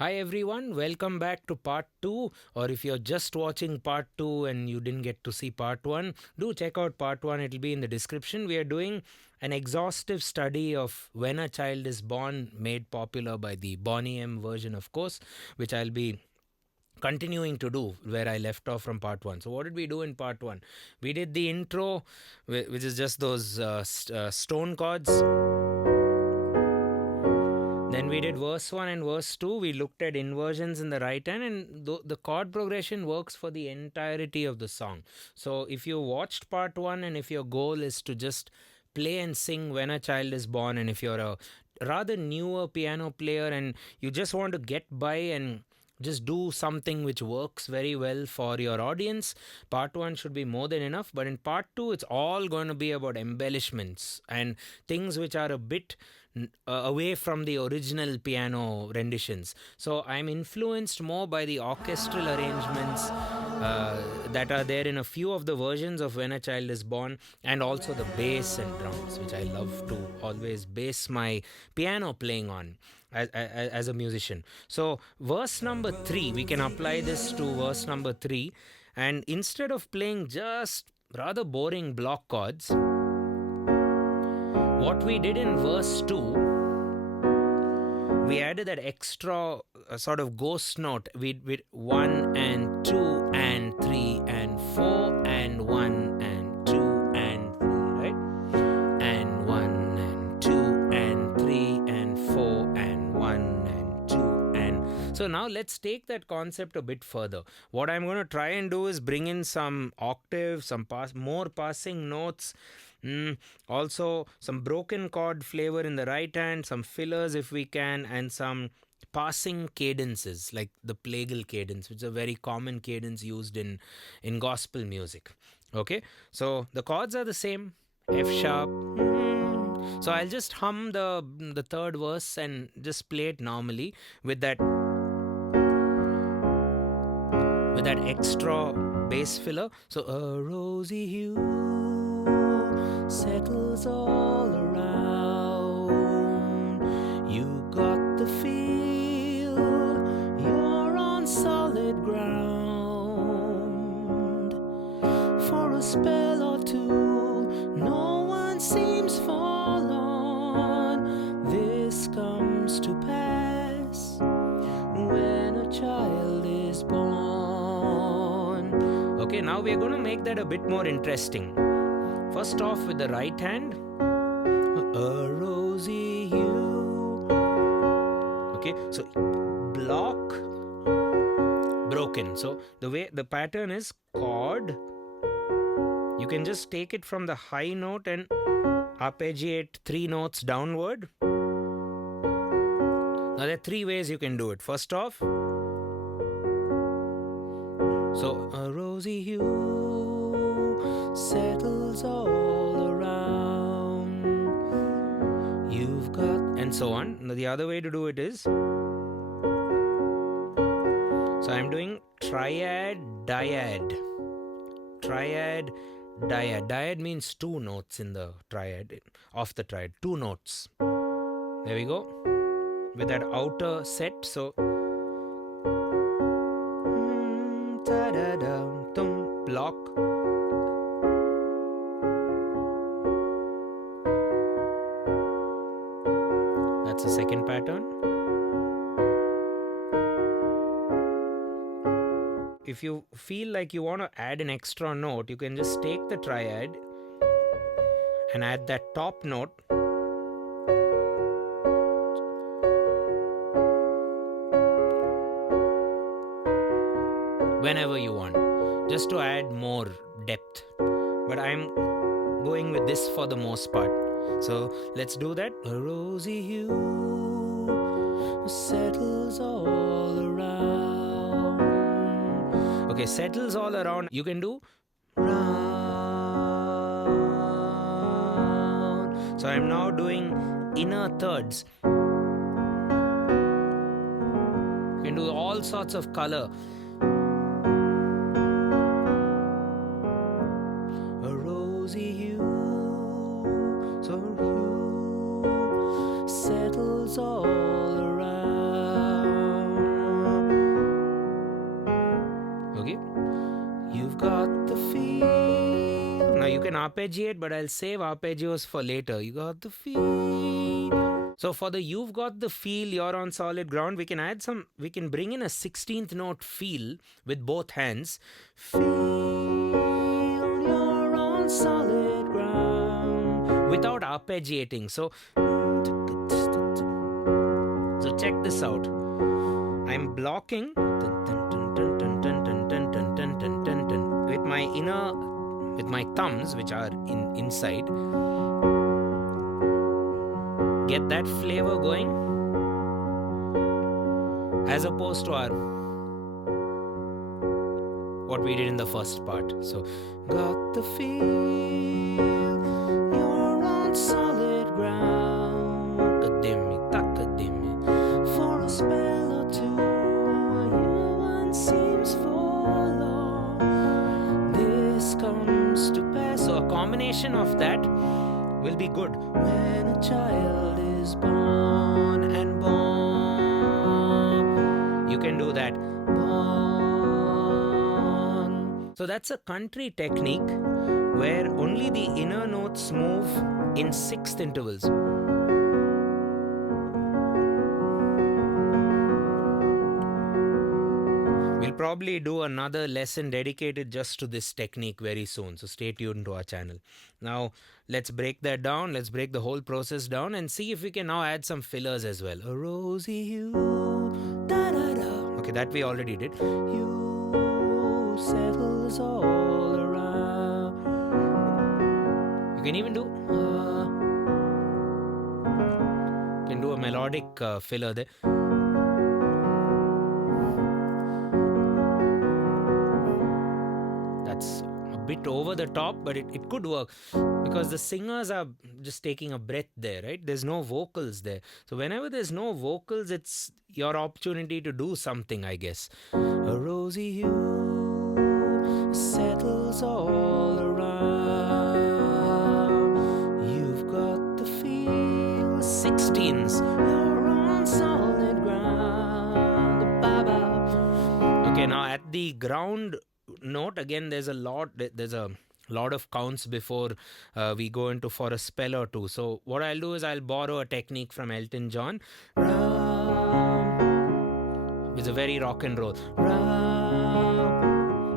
Hi everyone, welcome back to part 2. Or if you're just watching part 2 and you didn't get to see part 1, do check out part 1, it'll be in the description. We are doing an exhaustive study of When a Child is Born, made popular by the Boney M version, of course, which I'll be continuing to do where I left off from part 1. So, what did we do in part 1? We did the intro, which is just those stone chords. Then we did verse 1 and verse 2. We looked at inversions in the right hand, and the chord progression works for the entirety of the song. So if you watched part 1 and if your goal is to just play and sing When a Child is Born, and if you're a rather newer piano player and you just want to get by and just do something which works very well for your audience, part 1 should be more than enough. But in part 2, it's all going to be about embellishments and things which are a bit away from the original piano renditions. So I'm influenced more by the orchestral arrangements that are there in a few of the versions of When a Child is Born, and also the bass and drums, which I love to always base my piano playing on as a musician. So verse number 3, we can apply this to verse number 3, and instead of playing just rather boring block chords, what we did in verse 2, we added that extra sort of ghost note with 1 and 2 and 3 and 4 and 1 and 2 and 3, right? And 1 and 2 and 3 and 4 and 1 and 2 and... So now let's take that concept a bit further. What I'm going to try and do is bring in some octaves, some more passing notes, also some broken chord flavor in the right hand, some fillers if we can, and some passing cadences like the plagal cadence, which is a very common cadence used in gospel music. Okay, so the chords are the same, F sharp. So I'll just hum the third verse and just play it normally with that extra bass filler. So a rosy hue settles all around. You got the feel you're on solid ground. For a spell or two, no one seems forlorn. This comes to pass when a child is born. Okay, now we are going to make that a bit more interesting. First off, with the right hand, a rosy hue. Okay, so block, broken. So the pattern is chord. You can just take it from the high note and arpeggiate 3 notes downward. Now there are 3 ways you can do it. First off, so a rosy hue settles all around. You've got, and so on. Now the other way to do it is, so I'm doing triad, dyad. Triad, dyad. Dyad means 2 notes in the triad, of the triad, 2 notes. There we go. With that outer set, so block. That's the second pattern. If you feel like you want to add an extra note, you can just take the triad and add that top note. Whenever you want, just to add more depth. But I'm going with this for the most part. So let's do that. A rosy hue settles all around. Okay, settles all around. You can do round. So I'm now doing inner thirds. You can do all sorts of color. A rosy hue, so hue settles all around. can arpeggiate, but I'll save arpeggios for later. You got the feel. So for the you've got the feel, you're on solid ground, we can bring in a 16th note feel with both hands. Feel you're on solid ground without arpeggiating. So check this out. I'm blocking with my thumbs, which are inside. Get that flavor going, as opposed to what we did in the first part. So, got the feel, you're on solid ground. Takadimi, for a spell or two, one seems forlorn. This comes to pass. So a combination of that will be good. When a child is born and born, you can do that. Born. So that's a country technique where only the inner notes move in sixth intervals. We'll probably do another lesson dedicated just to this technique very soon, so stay tuned to our channel. Now, let's break that down. Let's break the whole process down and see if we can now add some fillers as well. A rosy hue, da da da. Okay, that we already did. You settles all around. You can even do a melodic filler there. That's a bit over the top, but it could work because the singers are just taking a breath there, right? There's no vocals there. So whenever there's no vocals, it's your opportunity to do something, I guess. A rosy hue settles all around. You've got the feel. 16s. You're on solid ground. Okay, now at the ground note, again, there's a lot of counts before we go into for a spell or two. So what I'll do is I'll borrow a technique from Elton John. It's a very rock and roll.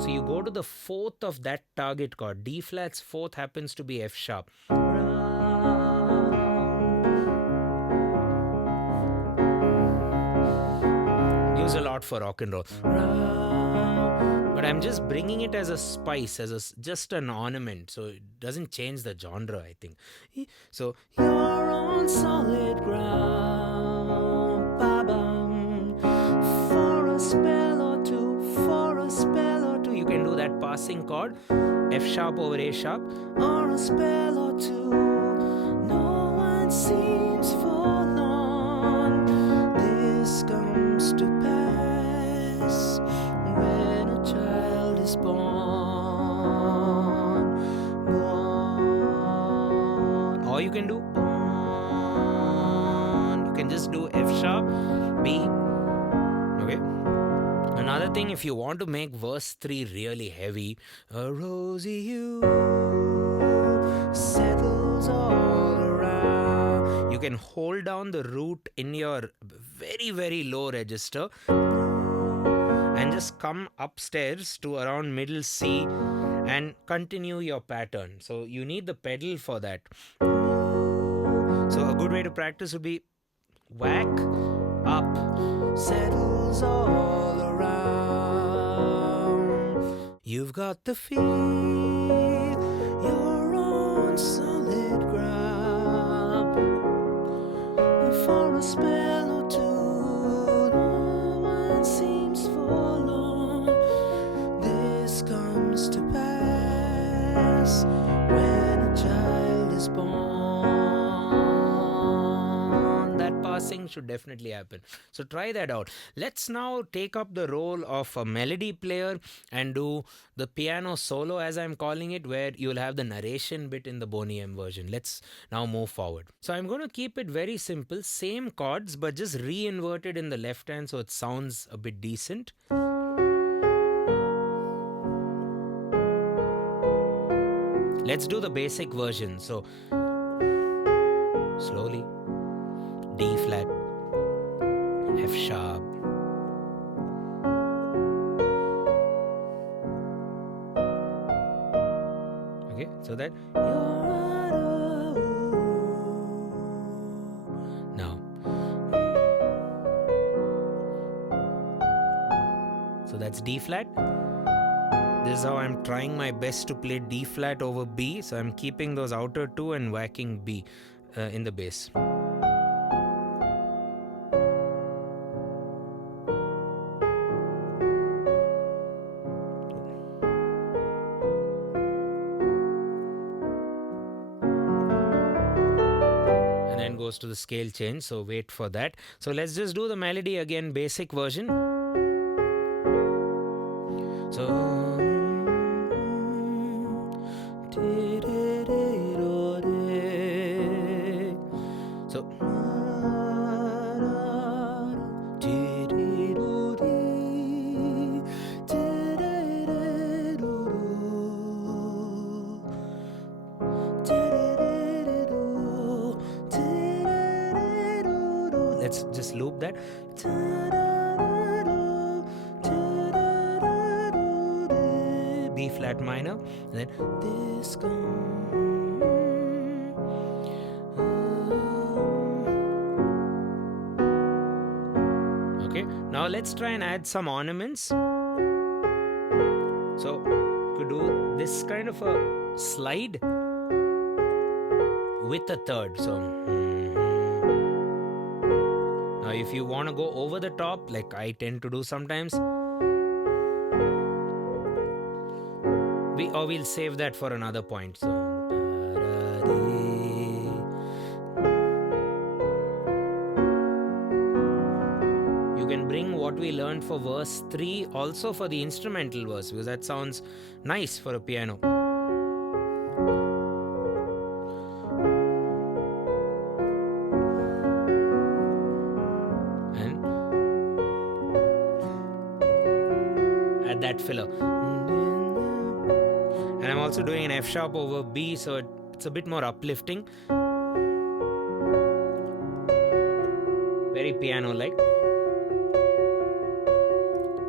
So you go to the fourth of that target chord. D flat's fourth happens to be F sharp. Use a lot for rock and roll. But I'm just bringing it as a spice, just an ornament, so it doesn't change the genre, I think. So you're on solid ground, ba-bum. For a spell or two, you can do that passing chord, F sharp over A sharp, or a spell or two. No one seems forlorn. This comes to pass when a child is born. Or you can do born. You can just do F sharp, B. Okay. Another thing, if you want to make verse 3 really heavy, a rosy hue settles all around. You can hold down the root in your very, very low register and just come upstairs to around middle C and continue your pattern. So you need the pedal for that. So a good way to practice would be whack, up, settles all around. You've got the feel, you're on solid ground. For a spell or two, no one seems forlorn. This comes to pass when a child is born. That passing should definitely happen. So try that out. Let's now take up the role of a melody player and do the piano solo, as I'm calling it, where you'll have the narration bit in the Boney M version. Let's now move forward. So I'm going to keep it very simple. Same chords, but just re-inverted in the left hand so it sounds a bit decent. Let's do the basic version. So slowly, D flat, F sharp, okay, so that now, so that's D flat. This is how I'm trying my best to play D flat over B. So I'm keeping those outer two and whacking B in the bass. And then goes to the scale change. So wait for that. So let's just do the melody again, basic version. So let's just loop that. B flat minor, and then this okay, now let's try and add some ornaments. So could do this kind of a slide with a third. So now if you want to go over the top, like I tend to do sometimes, we'll save that for another point. So you can bring what we learned for verse 3 also for the instrumental verse, because that sounds nice for a piano. And add that filler. And I'm also doing an F sharp over B, so it's a bit more uplifting. Very piano-like.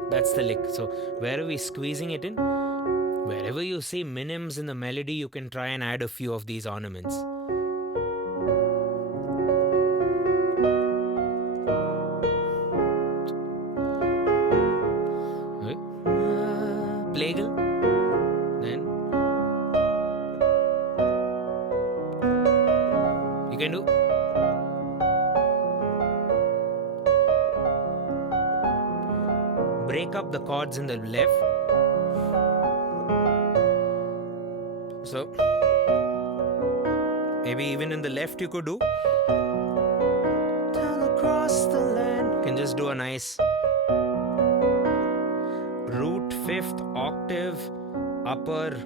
That's the lick. So where are we squeezing it in? Wherever you see minims in the melody, you can try and add a few of these ornaments. Okay. Plagal. You can do break up the chords in the left. So maybe even in the left you could do down across the land. You can just do a nice root 5th octave, upper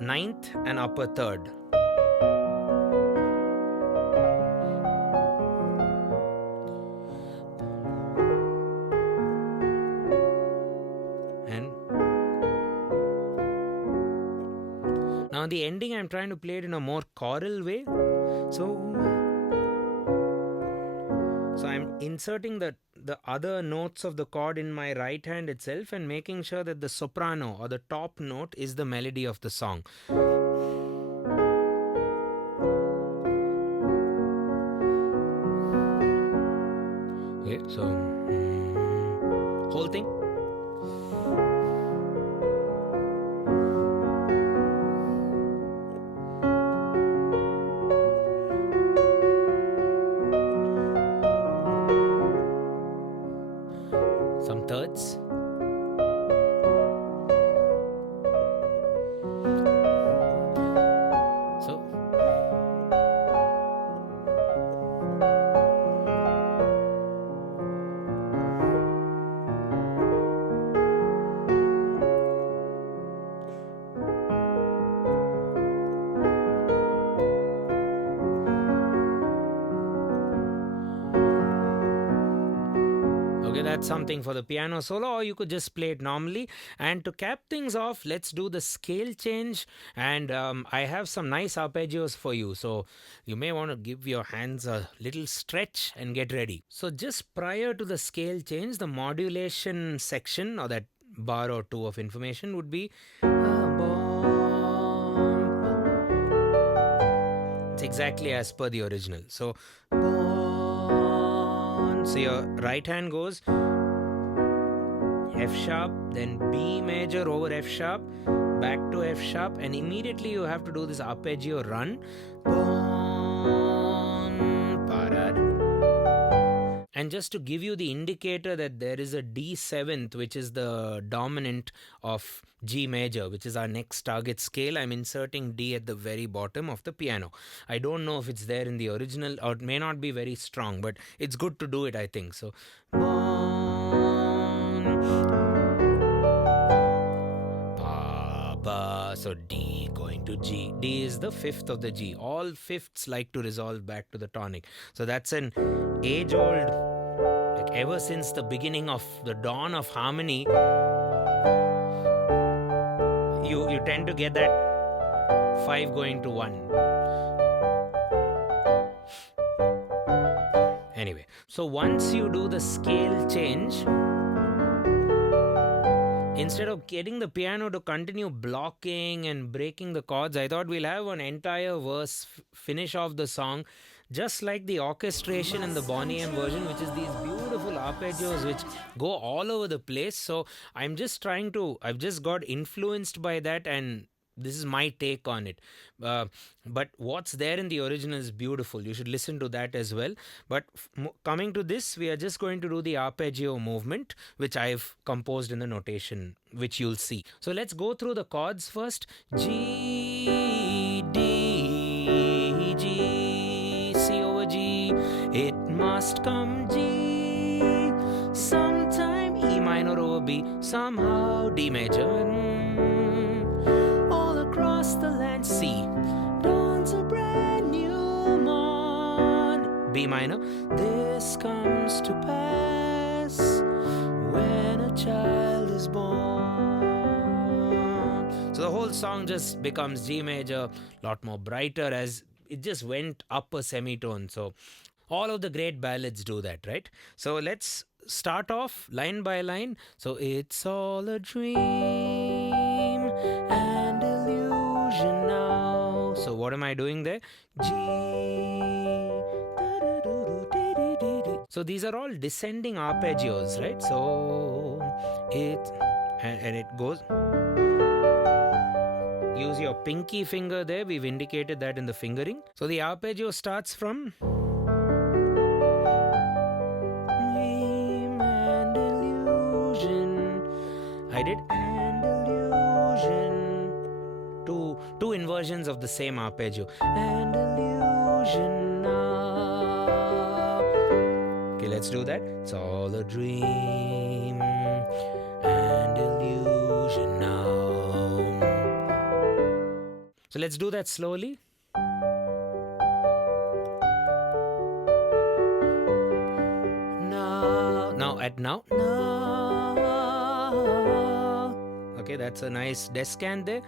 9th and upper 3rd. Now the ending, I'm trying to play it in a more choral way. So I'm inserting the other notes of the chord in my right hand itself and making sure that the soprano or the top note is the melody of the song. Okay, so whole thing. Some thirds. So that's something for the piano solo, or you could just play it normally. And to cap things off, let's do the scale change. And I have some nice arpeggios for you. So you may want to give your hands a little stretch and get ready. So just prior to the scale change, the modulation section, or that bar or two of information, would be it's exactly as per the original. So your right hand goes F sharp, then B major over F sharp, back to F sharp, and immediately you have to do this arpeggio run. And just to give you the indicator that there is a D7th, which is the dominant of G major, which is our next target scale, I'm inserting D at the very bottom of the piano. I don't know if it's there in the original, or it may not be very strong, but it's good to do it, I think. So, so D going to G. D is the fifth of the G. All fifths like to resolve back to the tonic. So that's an age-old, like ever since the beginning of the dawn of harmony, you tend to get that 5 going to 1. Anyway, so once you do the scale change, instead of getting the piano to continue blocking and breaking the chords, I thought we'll have an entire verse finish off the song, just like the orchestration in the Boney version, which is these beautiful arpeggios which go all over the place. So I've just got influenced by that, and this is my take on it. But what's there in the original is beautiful. You should listen to that as well. But coming to this, we are just going to do the arpeggio movement, which I've composed in the notation, which you'll see. So let's go through the chords first. G, D, G, C over G. It must come G. Sometime E minor over B. Somehow D major. Across the land, C dawns a brand new morn. B minor. This comes to pass when a child is born. So the whole song just becomes G major, lot more brighter as it just went up a semitone. So all of the great ballads do that, right? So let's start off line by line. So it's all a dream and illusion now. So what am I doing there? G. So these are all descending arpeggios, right? So and it goes. Use your pinky finger there. We've indicated that in the fingering. So the arpeggio starts from I did and illusion. Two inversions of the same arpeggio. And illusion now. Okay, let's do that. It's all a dream and illusion now. So let's do that slowly. Now. Okay, that's a nice descant there.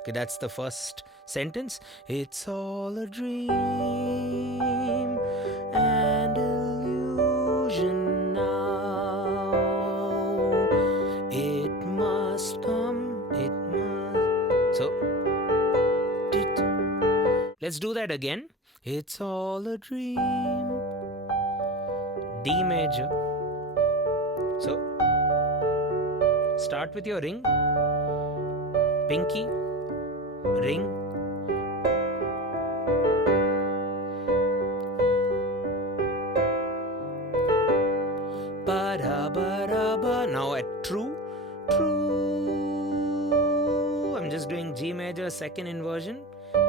Okay, that's the first sentence. It's all a dream and illusion now. It must come, it must. So let's do that again. It's all a dream. D major. So start with your ring, pinky, ring, ba-da-ba-da-ba. Now at true. I'm just doing G major, second inversion.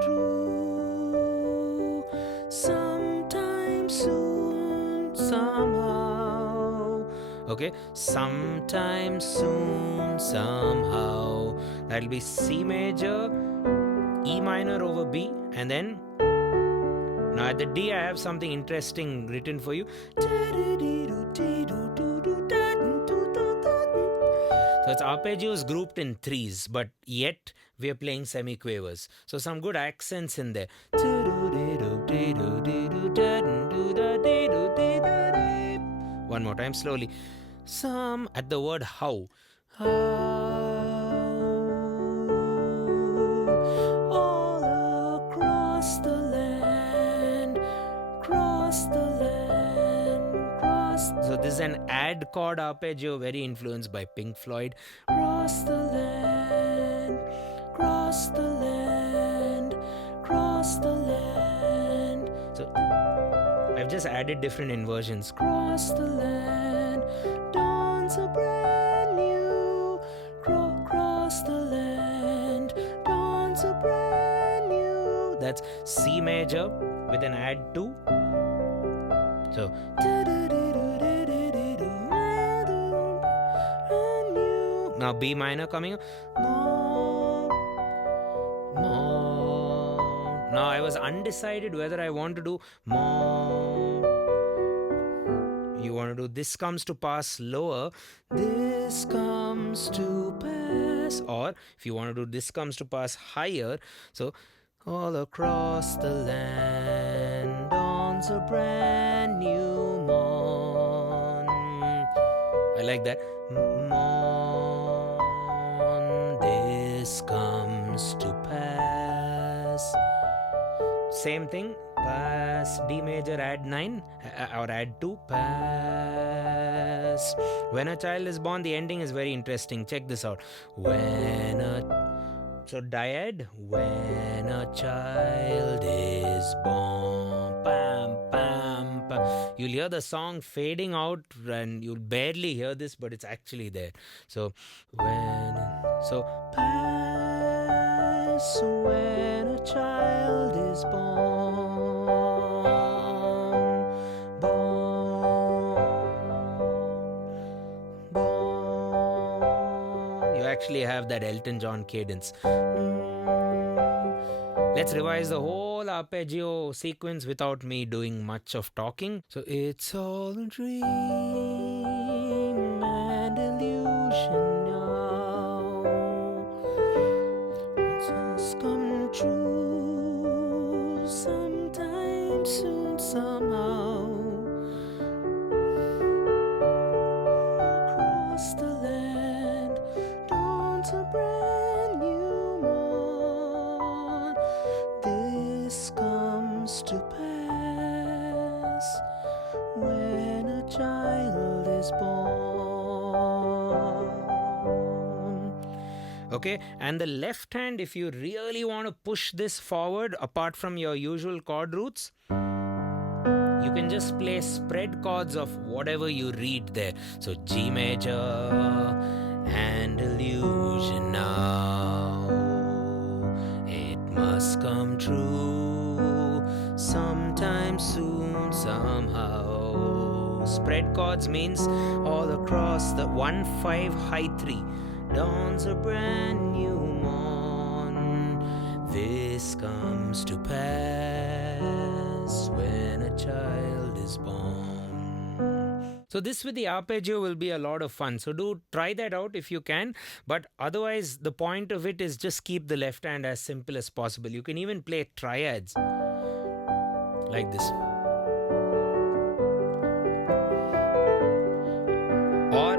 True. Sometime soon, somehow. Okay, sometime soon, somehow. That'll be C major, E minor over B, and then now at the D I have something interesting written for you. So it's arpeggios grouped in threes, but yet we are playing semiquavers. So some good accents in there. One more time slowly. Some at the word how. All across the land, cross the land, cross. So this is an add chord arpeggio, very influenced by Pink Floyd. Cross the land, cross the land, cross the land. So I've just added different inversions. Cross the land, dawns a brand new. Cross the land, dawns a brand new. That's C major with an add 2. So now B minor coming up. Now I was undecided whether I want to do more. You want to do this comes to pass lower, this comes to pass, or if you want to do this comes to pass higher, so all across the land dawns a brand new morn. I like that. Morn, this comes to pass. Same thing, pass, D major, add 9 or add 2, pass. When a child is born, the ending is very interesting. Check this out. So dyad, when a child is born, pam, pam, pam. You'll hear the song fading out and you'll barely hear this, but it's actually there. So pass when a child is born. You actually have that Elton John cadence. Let's revise the whole arpeggio sequence without me doing much of talking. So it's all a dream and illusion now. It's just come true sometime soon, somehow. Across the land dawns a brand new morn. This comes to pass when a child is born. Okay, and the left hand, if you really want to push this forward apart from your usual chord roots, you can just play spread chords of whatever you read there. So G major and illusion now. It must come true sometime soon, somehow. Spread chords means all across the 1-5 high 3. Dawns a brand new morn. This comes to pass when a child is born. So this with the arpeggio will be a lot of fun. So do try that out if you can. But otherwise, the point of it is just keep the left hand as simple as possible. You can even play triads like this. Or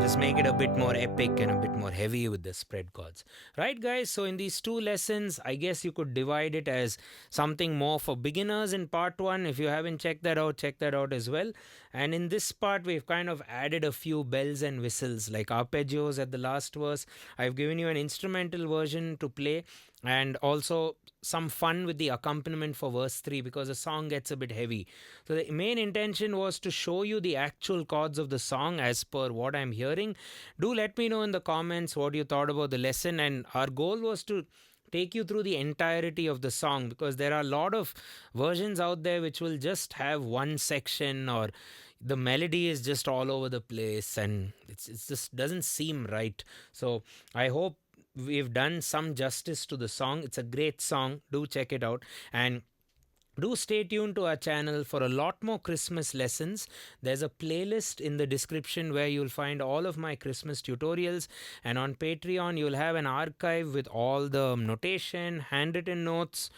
just make it a bit more epic and a bit more heavy with the spread chords. Right, guys? So in these 2 lessons, I guess you could divide it as something more for beginners in part 1. If you haven't checked that out, check that out as well. And in this part, we've kind of added a few bells and whistles like arpeggios at the last verse. I've given you an instrumental version to play and also some fun with the accompaniment for verse 3 because the song gets a bit heavy. So the main intention was to show you the actual chords of the song as per what I'm hearing. Do let me know in the comments what you thought about the lesson, and our goal was to take you through the entirety of the song because there are a lot of versions out there which will just have one section or the melody is just all over the place, and it's just doesn't seem right. So I hope we've done some justice to the song. It's a great song. Do check it out. And do stay tuned to our channel for a lot more Christmas lessons. There's a playlist in the description where you'll find all of my Christmas tutorials. And on Patreon, you'll have an archive with all the notation, handwritten notes,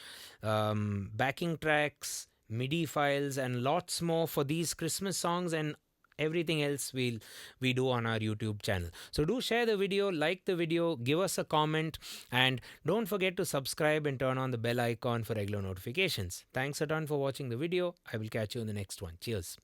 backing tracks, MIDI files, and lots more for these Christmas songs and everything else we do on our YouTube channel. So do share the video, like the video, give us a comment, and don't forget to subscribe and turn on the bell icon for regular notifications. Thanks a ton for watching the video. I will catch you in the next one. Cheers.